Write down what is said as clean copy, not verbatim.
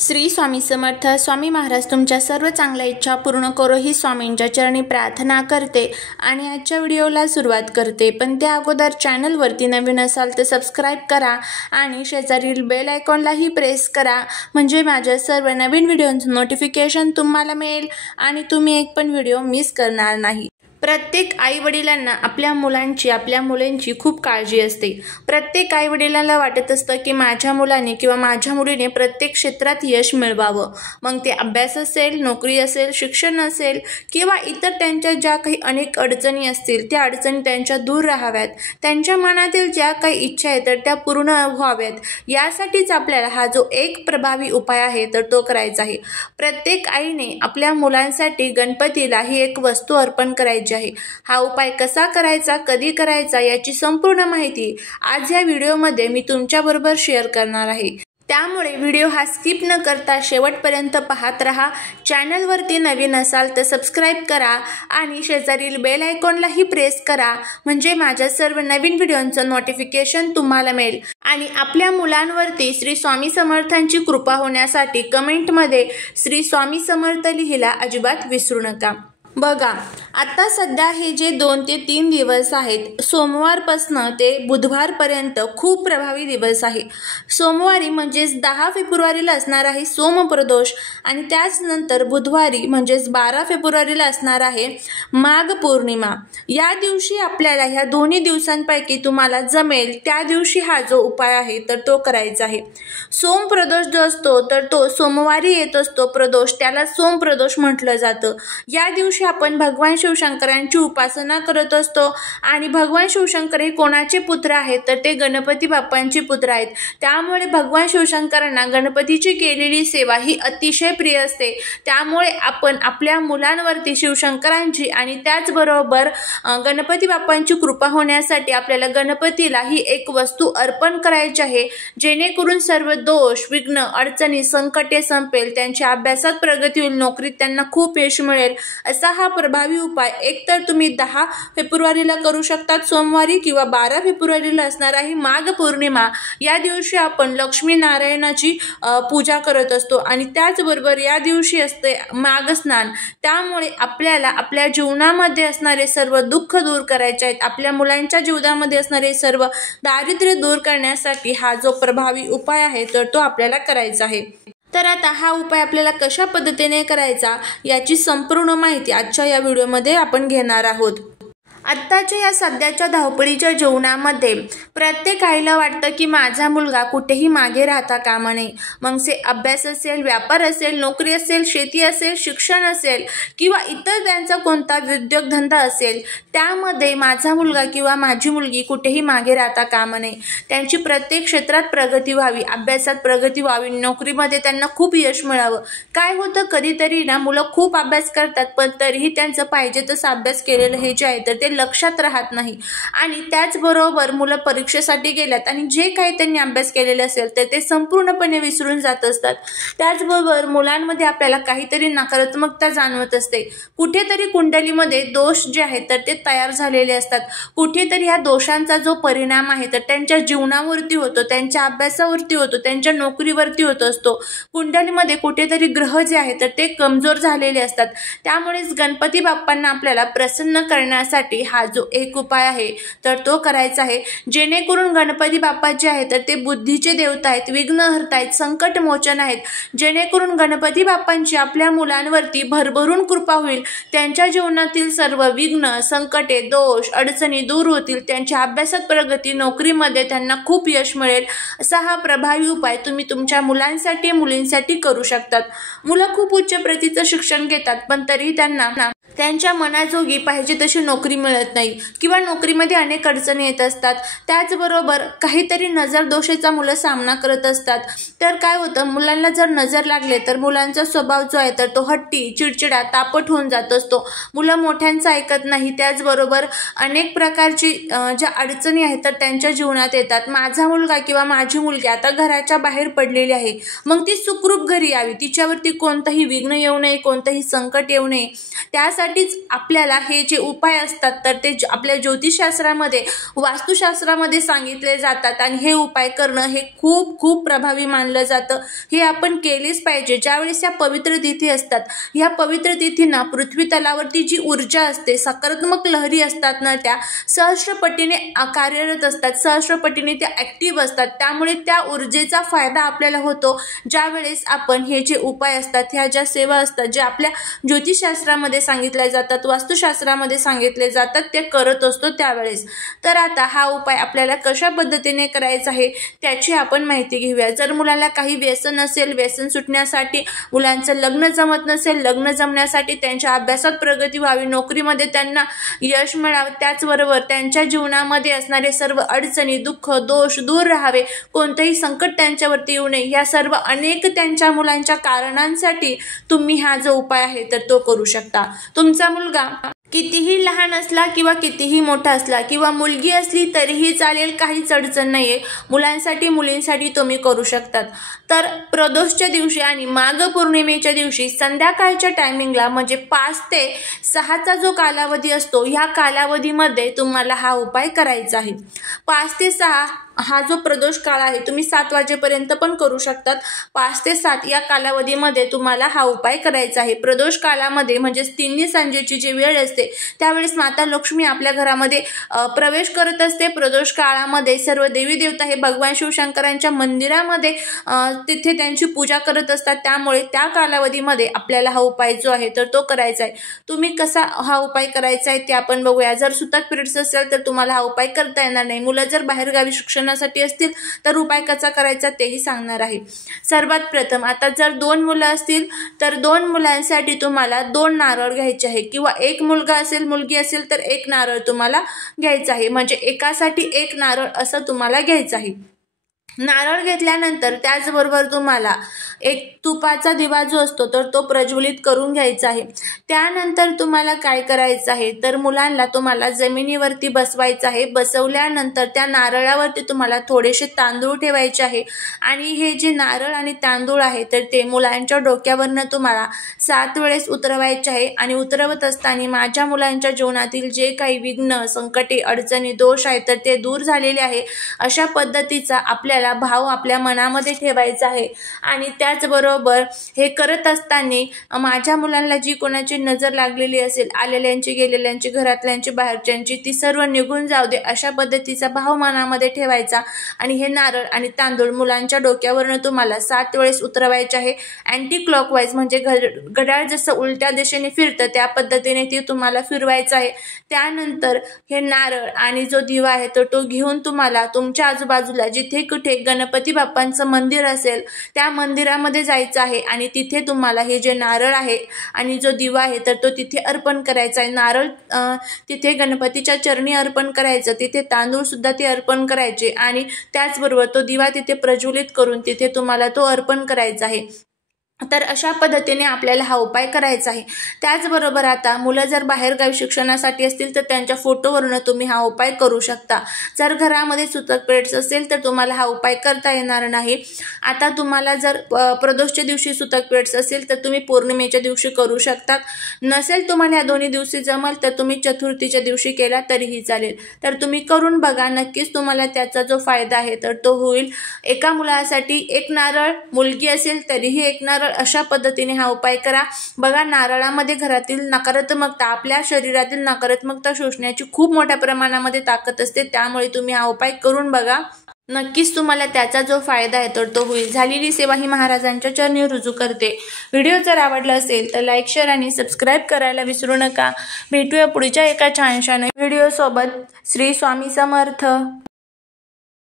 श्री स्वामी समर्थ. स्वामी महाराज तुमच्या सर्व चांगल्या इच्छा पूर्ण करो ही स्वामींच्या चरणी प्रार्थना करते आणि आजच्या व्हिडिओला सुरुवात करते. पण त्या अगोदर चॅनलवरती नवीन असाल तर सबस्क्राईब करा आणि शेजारील बेल आयकॉनलाही प्रेस करा, म्हणजे माझ्या सर्व नवीन व्हिडिओंचं नोटिफिकेशन तुम्हाला मिळेल आणि तुम्ही एक पण व्हिडिओ मिस करणार नाही. प्रत्येक आईवडिलांना आपल्या मुलांची आपल्या मुलींची खूप काळजी असते. प्रत्येक आईवडिलांना वाटत असतं की माझ्या मुलाने किंवा माझ्या मुलीने प्रत्येक क्षेत्रात यश मिळवावं. मग ते अभ्यास असेल, नोकरी असेल, शिक्षण असेल किंवा इतर त्यांच्या ज्या काही अनेक अडचणी असतील त्या अडचणी त्यांच्या दूर राहाव्यात. त्यांच्या मनातील ज्या काही इच्छा आहेत तर त्या पूर्ण व्हाव्यात. यासाठीच आपल्याला हा जो एक प्रभावी उपाय आहे तर तो करायचा आहे. प्रत्येक आईने आपल्या मुलांसाठी गणपतीला ही एक वस्तू अर्पण करायची आहे. हा उपाय कसा करायचा, कधी करायचा याची संपूर्ण माहिती आज या व्हिडिओमध्ये मी तुमच्याबरोबर शेअर करणार आहे. त्यामुळे व्हिडिओ हा स्किप न करता शेवटपर्यंत पाहत रहा. चॅनलवरती नवीन असाल तर सबस्क्राईब करा आणि शेजारील बेल आयकॉनलाही प्रेस करा, म्हणजे माझ्या सर्व नवीन व्हिडिओंचं नोटिफिकेशन तुम्हाला मिळेल. आणि आपल्या मुलांवरती श्री स्वामी समर्थांची कृपा होण्यासाठी कमेंटमध्ये श्री स्वामी समर्थ लिहायला अजिबात विसरू नका. बघा, आता सध्या हे जे 2 ते 3 दिवस आहेत, सोमवारपासून ते बुधवारपर्यंत खूप प्रभावी दिवस आहे. सोमवारी म्हणजेच 10 फेब्रुवारीला असणार आहे सोमप्रदोष आणि त्याचनंतर बुधवारी म्हणजेच 12 फेब्रुवारीला असणार आहे माघ पौर्णिमा. या दिवशी आपल्याला ह्या दोन्ही दिवसांपैकी तुम्हाला जमेल त्या दिवशी हा जो उपाय आहे तर तो करायचा आहे. सोमप्रदोष जो असतो तर तो सोमवारी येत असतो प्रदोष, त्याला सोमप्रदोष म्हटलं जातं. या दिवशी आपण भगवान शिवशंकरांची उपासना करत असतो आणि भगवान शिवशंकर हे कोणाचे पुत्र आहेत तर ते गणपती बाप्पांचे पुत्र आहेत. त्यामुळे भगवान शिवशंकरांना गणपतीची केलेली सेवा ही अतिशय प्रिय असते. त्यामुळे आपण आपल्या मुलांवरती शिवशंकरांची आणि त्याचबरोबर गणपती बाप्पांची कृपा होण्यासाठी आपल्याला गणपतीला ही एक वस्तू अर्पण करायची आहे, जेणेकरून सर्व दोष, विघ्न, अडचणी, संकटे संपेल, त्यांच्या अभ्यासात प्रगती होईल, नोकरीत त्यांना खूप यश मिळेल. असा हा प्रभावी उपाय एकतर तुम्ही 10 फेब्रुवारीला करू शकतात सोमवारी किंवा 12 फेब्रुवारीला असणार आहे माघ पौर्णिमा. या दिवशी आपण लक्ष्मी नारायणाची पूजा करत असतो आणि त्याचबरोबर या दिवशी असते माघ स्नान. त्यामुळे आपल्याला आपल्या जीवनामध्ये असणारे सर्व दुःख दूर करायचे आहेत. आपल्या मुलांच्या जीवनामध्ये असणारे सर्व दारिद्र्य दूर करण्यासाठी हा जो प्रभावी उपाय आहे तर तो आपल्याला करायचा आहे. तर आता हा उपाय आपल्याला कशा पद्धतीने करायचा याची संपूर्ण माहिती आजच्या या व्हिडिओमध्ये आपण घेणार आहोत. आत्ताच्या या सध्याच्या धावपळीच्या जीवनामध्ये प्रत्येक आईला वाटतं की माझा मुलगा कुठेही मागे राहता कामा नये. मग ते अभ्यास असेल, व्यापार असेल, नोकरी असेल, शेती असेल, शिक्षण असेल किंवा इतर त्यांचा कोणता उद्योगधंदा असेल, त्यामध्ये माझा मुलगा किंवा माझी मुलगी कुठेही मागे राहता कामा नये. त्यांची प्रत्येक क्षेत्रात प्रगती व्हावी, अभ्यासात प्रगती व्हावी, नोकरीमध्ये त्यांना खूप यश मिळावं. काय होतं, कधीतरी ना मुलं खूप अभ्यास करतात पण तरीही त्यांचं पाहिजे तसं अभ्यास केलेलं हे जे आहे तर ते लक्षात राहत नाही. आणि त्याचबरोबर मुलं परीक्षेसाठी गेल्यात आणि जे काही त्यांनी अभ्यास केलेले असेल तर ते संपूर्णपणे विसरून जात असतात. त्याचबरोबर मुलांमध्ये आपल्याला काहीतरी नकारात्मकता जाणवत असते. कुठेतरी कुंडलीमध्ये दोष जे आहेत तर ते तयार झालेले असतात. कुठेतरी ह्या दोषांचा जो परिणाम आहे तर त्यांच्या जीवनावरती होतो, त्यांच्या अभ्यासावरती होतो, त्यांच्या नोकरीवरती होत असतो. कुंडलीमध्ये कुठेतरी ग्रह जे आहेत तर ते कमजोर झालेले असतात. त्यामुळेच गणपती बाप्पांना आपल्याला प्रसन्न करण्यासाठी हा जो एक उपाय आहे तर तो करायचा आहे, जेणेकरून गणपती बाप्पा जे आहेत तर ते बुद्धीचे देवता आहेत, विघ्नहर्ता आहेत, संकट मोचन आहेत. जेणेकरून गणपती बाप्पांची आपल्या मुलांवरती भरभरून कृपा होईल, त्यांच्या जीवनातील सर्व विघ्न, संकटे, दोष, अडचणी दूर होतील, त्यांच्या अभ्यासात प्रगती, नोकरीमध्ये त्यांना खूप यश मिळेल. असा हा प्रभावी उपाय तुम्ही तुमच्या मुलांसाठी, मुलींसाठी करू शकतात. मुलं खूप उच्च प्रतीचं शिक्षण घेतात पण तरीही त्यांना त्यांच्या मनाजोगी पाहिजे तशी नोकरी मिळत नाही किंवा नोकरीमध्ये अनेक अडचणी येत असतात. त्याचबरोबर काहीतरी नजर दोषाचा मुलं सामना करत असतात. तर काय होतं, मुलांना जर नजर लागले तर मुलांचा स्वभाव जो आहे तर तो हट्टी, चिडचिडा, तापट होऊन जात असतो. मुलं मोठ्यांचं ऐकत नाही. त्याचबरोबर अनेक प्रकारची ज्या अडचणी आहेत तर त्यांच्या जीवनात येतात. माझा मुलगा किंवा माझी मुलगी आता घराच्या बाहेर पडलेली आहे, मग ती सुखरूप घरी यावी, तिच्यावरती कोणतंही विघ्न येऊ नये, कोणतंही संकट येऊ नये, त्यासाठी त्यासाठीच आपल्याला हे जे उपाय असतात तर ते आपल्या ज्योतिषशास्त्रामध्ये वास्तुशास्त्रामध्ये सांगितले जातात आणि हे उपाय करणं हे खूप खूप प्रभावी मानलं जातं। हे आपण केलेच पाहिजे। ज्यावेळेस या पवित्र तिथी असतात, या पवित्र तिथींना पृथ्वी तलावरती जी ऊर्जा असते, सकारात्मक लहरी असतात ना, त्या सहस्रपटीने कार्यरत असतात, सहस्रपटीने त्या ऍक्टिव्ह असतात। त्यामुळे त्या ऊर्जेचा फायदा आपल्याला होतो ज्यावेळेस आपण हे जे उपाय असतात, ह्या ज्या सेवा असतात, जे आपल्या ज्योतिषशास्त्रामध्ये सांगितल्या जातात, वास्तुशास्त्रामध्ये सांगितले जातात, ते करत असतो त्यावेळेस। तर आता हा उपाय आपल्याला कशा पद्धतीने करायचा आहे त्याची आपण माहिती घेऊया। जर मुलाला काही व्यसन असेल, व्यसन सुटण्यासाठी, मुलांचं लग्न जमत नसेल, लग्न जमण्यासाठी, त्यांच्या अभ्यासात प्रगती व्हावी, नोकरीमध्ये त्यांना यश मिळावं, त्याचबरोबर त्यांच्या जीवनामध्ये असणारे सर्व अडचणी, दुःख, दोष दूर राहावे, कोणतेही संकट त्यांच्यावरती येऊ नये, या सर्व अनेक त्यांच्या मुलांच्या कारणांसाठी तुम्ही हा जो उपाय आहे तर तो करू शकता। तुमचा मुलगा कितीही लहान असला किंवा कितीही मोठा असला किंवा मुलगी असली तरीही चालेल, काहीच अडचण नाहीये। मुलांसाठी मुलींसाठी तुम्ही करू शकतात। तर प्रदोषच्या दिवशी आणि माघ पौर्णिमेच्या दिवशी संध्याकाळच्या टायमिंगला म्हणजे 5 ते 6चा जो कालावधी असतो, ह्या कालावधीमध्ये तुम्हाला हा उपाय करायचा आहे। 5 ते 6 हा जो प्रदोष काळ आहे, तुम्ही 7 वाजेपर्यंत पण करू शकतात। 5 ते 7 या कालावधीमध्ये तुम्हाला हा उपाय करायचा आहे। प्रदोष काळामध्ये म्हणजे तिन्ही सांजेची जी वेळ असते त्यावेळेस माता लक्ष्मी आपल्या घरामध्ये प्रवेश करत असते। प्रदोष काळामध्ये सर्व देवी देवता हे भगवान शिवशंकरांच्या मंदिरामध्ये तिथे त्यांची पूजा करत असतात। त्यामुळे त्या कालावधीमध्ये आपल्याला हा उपाय जो आहे तर तो करायचा आहे। तुम्ही कसा हा उपाय करायचा आहे ते आपण बघूया। जर सुतक पिरियड्स असेल तर तुम्हाला हा उपाय करता येणार नाही। मुलं जर बाहेरगावी शिक्षणासाठी असतील तर उपाय कसा करायचा तेही सांगणार आहे। सर्वात प्रथम आता जर 2 मुलं असतील तर 2 मुलांसाठी तुम्हाला 2 नारळ घ्यायचे आहे, किंवा एक मुलगा असेल, मुलगी असेल तर 1 नारळ तुम्हाला घ्यायचा आहे, म्हणजे एकासाठी 1 नारळ असं तुम्हाला घ्यायचं आहे। नारळ घेतल्यानंतर त्याचबरोबर तुम्हाला एक तुपाचा दिवा जो असतो तर तो प्रज्वलित करून घ्यायचा आहे। त्यानंतर तुम्हाला काय करायचं आहे तर मुलांना तुम्हाला जमिनीवरती बसवायचं आहे। बसवल्यानंतर त्या नारळावरती तुम्हाला थोडेसे तांदूळ ठेवायचे आहे आणि हे जे नारळ आणि तांदूळ आहे तर ते मुलांच्या डोक्यावरनं तुम्हाला 7 वेळेस उतरवायचे आहे। आणि उतरवत असताना माझ्या मुलांच्या जीवनातील जे काही विघ्न, संकटे, अडचणी, दोष आहेत तर ते दूर झालेले आहे, अशा पद्धतीचा आपल्याला भाव आपल्या मनामध्ये ठेवायचा आहे। आणि त्याचबरोबर हे करत असताना माझ्या मुलांना जी कोणाची नजर लागलेली असेल, आलेल्यांची, गेलेल्यांची, घरातल्यांची, बाहेरच्यांची, ती सर्व निघून जाऊ दे, अशा पद्धतीचा भाव मनामध्ये ठेवायचा। आणि हे नारळ आणि तांदूळ मुलांच्या डोक्यावरनं तुम्हाला 7 वेळेस उतरवायचे आहे। अँटी क्लॉकवाईज म्हणजे घड्याळ जसं उलट्या दिशेने फिरतं त्या पद्धतीने ते तुम्हाला फिरवायचं आहे। त्यानंतर हे नारळ आणि जो दिवा आहे तर तो घेऊन तुम्हाला तुमच्या आजूबाजूला जिथे कुठे गणपती बाप्पांचं मंदिर असेल त्या मंदिरामध्ये जायचं आहे आणि तिथे तुम्हाला हे जे नारळ आहे आणि जो दिवा आहे तर तो तिथे अर्पण करायचा आहे। नारळ तिथे गणपतीच्या चरणी अर्पण करायचं, तिथे तांदूळ सुद्धा ते अर्पण करायचे आणि त्याचबरोबर तो दिवा तिथे प्रज्वलित करून तिथे तुम्हाला तो अर्पण करायचा आहे। तर अशा पद्धतीने आपल्याला हा उपाय करायचा आहे। त्याचबरोबर आता मुलं जर बाहेरगावी शिक्षणासाठी असतील तर त्यांच्या फोटोवरून तुम्ही हा उपाय करू शकता। जर घरामध्ये सुतक पिरियड्स असेल तर तुम्हाला हा उपाय करता येणार नाही। आता तुम्हाला जर प्रदोषच्या दिवशी सुतक पिरियड्स असेल तर तुम्ही पौर्णिमेच्या दिवशी करू शकतात, नसेल तुम्हाला या दोन्ही दिवशी जमल तर तुम्ही चतुर्थीच्या दिवशी केला तरीही चालेल। तर तुम्ही करून बघा, नक्कीच तुम्हाला त्याचा जो फायदा आहे तर तो होईल। एका मुलासाठी 1 नारळ, मुलगी असेल तरीही 1 नारळ, अशा पद्धतीने हा उपाय करा। बघा, नारळामध्ये घरातील नकारात्मकता, आपल्या शरीरातील नकारात्मकता शोषण्याची खूप मोठ्या प्रमाणामध्ये ताकद असते, त्यामुळे तुम्ही हा उपाय करून बघा, नक्कीच तुम्हाला त्याचा जो फायदा आहे तर तो होईल। झालेली सेवा ही महाराजांच्या चरणी रुजू करते। व्हिडिओ जर आवडला असेल तर लाईक, शेअर आणि सबस्क्राईब करायला विसरू नका। भेटूया पुढच्या एका छानशा व्हिडिओ सोबत। श्री स्वामी समर्थ।